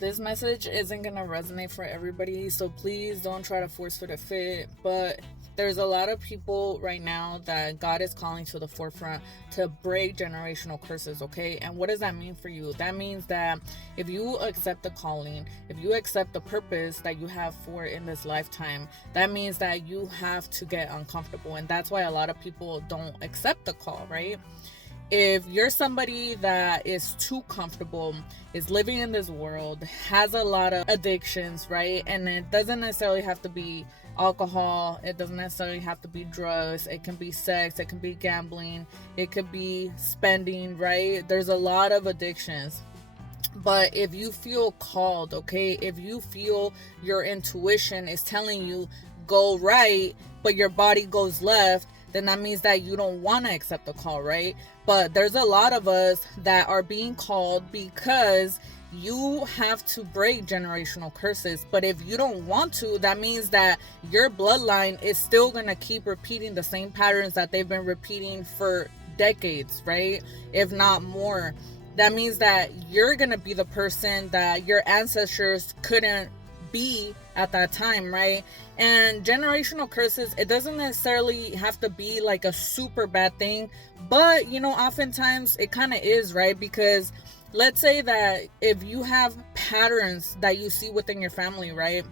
This message isn't gonna resonate for everybody, so please don't try to force it to fit. But there's a lot of people right now that God is calling to the forefront to break generational curses, okay? And what does that mean for you? That means that if you accept the calling, if you accept the purpose that you have for in this lifetime, that means that you have to get uncomfortable. And that's why a lot of people don't accept the call, right? If you're somebody that is too comfortable, is living in this world, has a lot of addictions, right? And it doesn't necessarily have to be alcohol, it doesn't necessarily have to be drugs, it can be sex, it can be gambling, it could be spending, right? There's a lot of addictions. But if you feel called, okay, if you feel your intuition is telling you go right, but your body goes left, then that means that you don't want to accept the call, right? But there's a lot of us that are being called because you have to break generational curses. But if you don't want to, that means that your bloodline is still going to keep repeating the same patterns that they've been repeating for decades, right? If not more. That means that you're going to be the person that your ancestors couldn't be at that time, right? And generational curses, it doesn't necessarily have to be like a super bad thing, but oftentimes it kind of is, right? Because let's say that if you have patterns that you see within your family, right?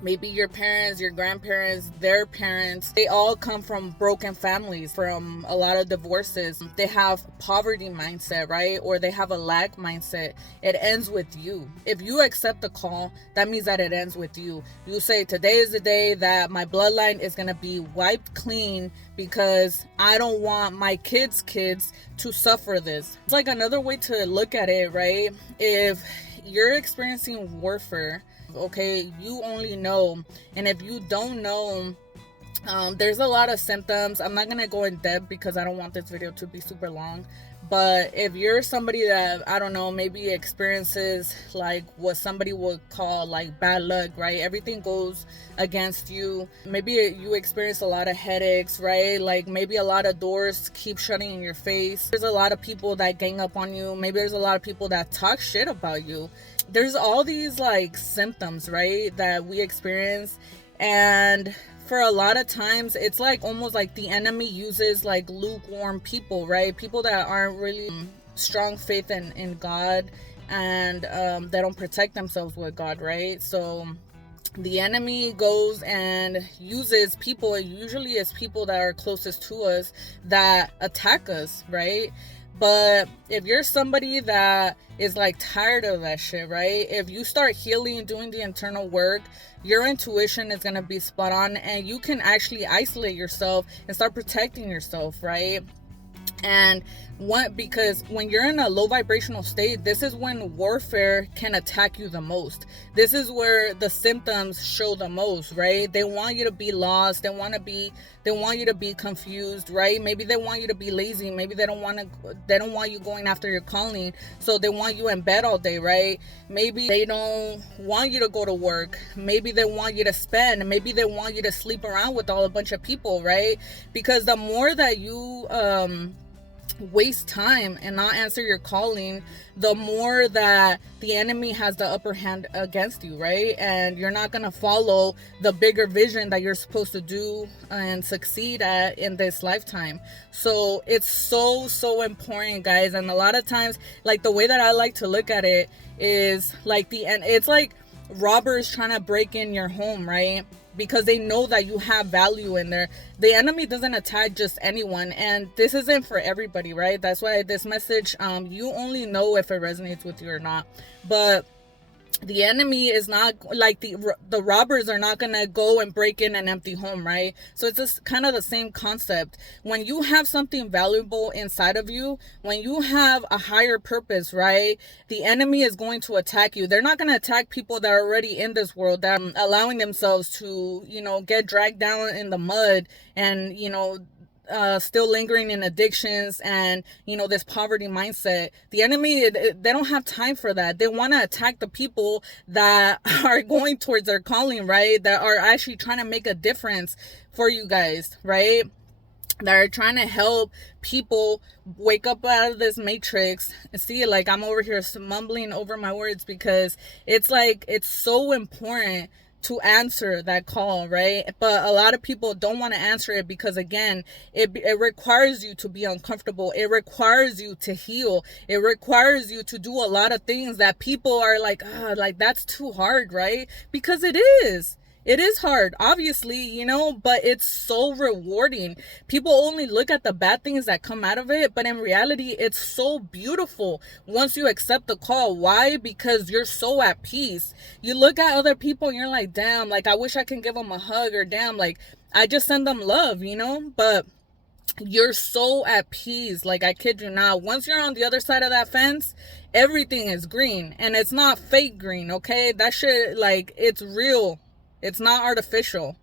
Maybe your parents, your grandparents, their parents, they all come from broken families, from a lot of divorces. They have poverty mindset, right? Or they have a lack mindset. It ends with you. If you accept the call, that means that it ends with you. You say, today is the day that my bloodline is going to be wiped clean because I don't want my kids' kids to suffer this. It's like another way to look at it, right? If you're experiencing warfare, okay, you only know, and if you don't know, there's a lot of symptoms. I'm not gonna go in depth because I don't want this video to be super long, but if you're somebody that, I don't know, maybe experiences like what somebody would call like bad luck, right? Everything goes against you. Maybe you experience a lot of headaches, right? Like maybe a lot of doors keep shutting in your face. There's a lot of people that gang up on you. Maybe there's a lot of people that talk shit about you. There's all these like symptoms, right, that we experience. And for a lot of times it's like almost like the enemy uses like lukewarm people, right? People that aren't really strong faith in God, and they don't protect themselves with God, right? So the enemy goes and uses people, and usually it's people that are closest to us that attack us, right? But if you're somebody that is like tired of that shit, right? If you start healing and doing the internal work, your intuition is going to be spot on, and you can actually isolate yourself and start protecting yourself, right? And because when you're in a low vibrational state, this is when warfare can attack you the most. This is where the symptoms show the most, right? They want you to be lost. They want you to be confused, right? Maybe they want you to be lazy. Maybe they don't want you going after your calling. So they want you in bed all day, right? Maybe they don't want you to go to work. Maybe they want you to spend. Maybe they want you to sleep around with a bunch of people, right? Because the more that you waste time and not answer your calling, the more that the enemy has the upper hand against you, right? And you're not gonna follow the bigger vision that you're supposed to do and succeed at in this lifetime. So it's so important, guys. And a lot of times, like, the way that I like to look at it is like it's like robbers trying to break in your home, right? Because they know that you have value in there. The enemy doesn't attack just anyone, and this isn't for everybody, right? That's why this message, you only know if it resonates with you or not. But the enemy is not like the robbers are not gonna go and break in an empty home, right? So it's just kind of the same concept. When you have something valuable inside of you, when you have a higher purpose, right, the enemy is going to attack you. They're not going to attack people that are already in this world, that are allowing themselves to get dragged down in the mud, and still lingering in addictions and this poverty mindset. The enemy, they don't have time for that. They want to attack the people that are going towards their calling, right? That are actually trying to make a difference for you guys, right? that are trying to help people wake up out of this matrix. And see, like, I'm over here mumbling over my words because it's like it's so important to answer that call, right? But a lot of people don't want to answer it because, again, it requires you to be uncomfortable. It requires you to heal. It requires you to do a lot of things that people are like, like, that's too hard, right? Because it is. It is hard, obviously, but it's so rewarding. People only look at the bad things that come out of it, but in reality, it's so beautiful once you accept the call. Why? Because you're so at peace. You look at other people and you're like, damn, like, I wish I can give them a hug, or damn, like, I just send them love, but you're so at peace. Like, I kid you not, once you're on the other side of that fence, everything is green, and it's not fake green, okay? That shit, like, it's real. It's not artificial.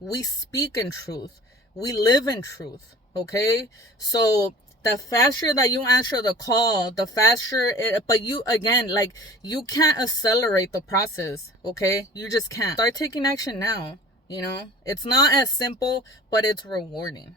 We speak in truth. We live in truth. Okay? So the faster that you answer the call, the faster but you, again, like, you can't accelerate the process. Okay? You just can't. Start taking action now. It's not as simple, but it's rewarding.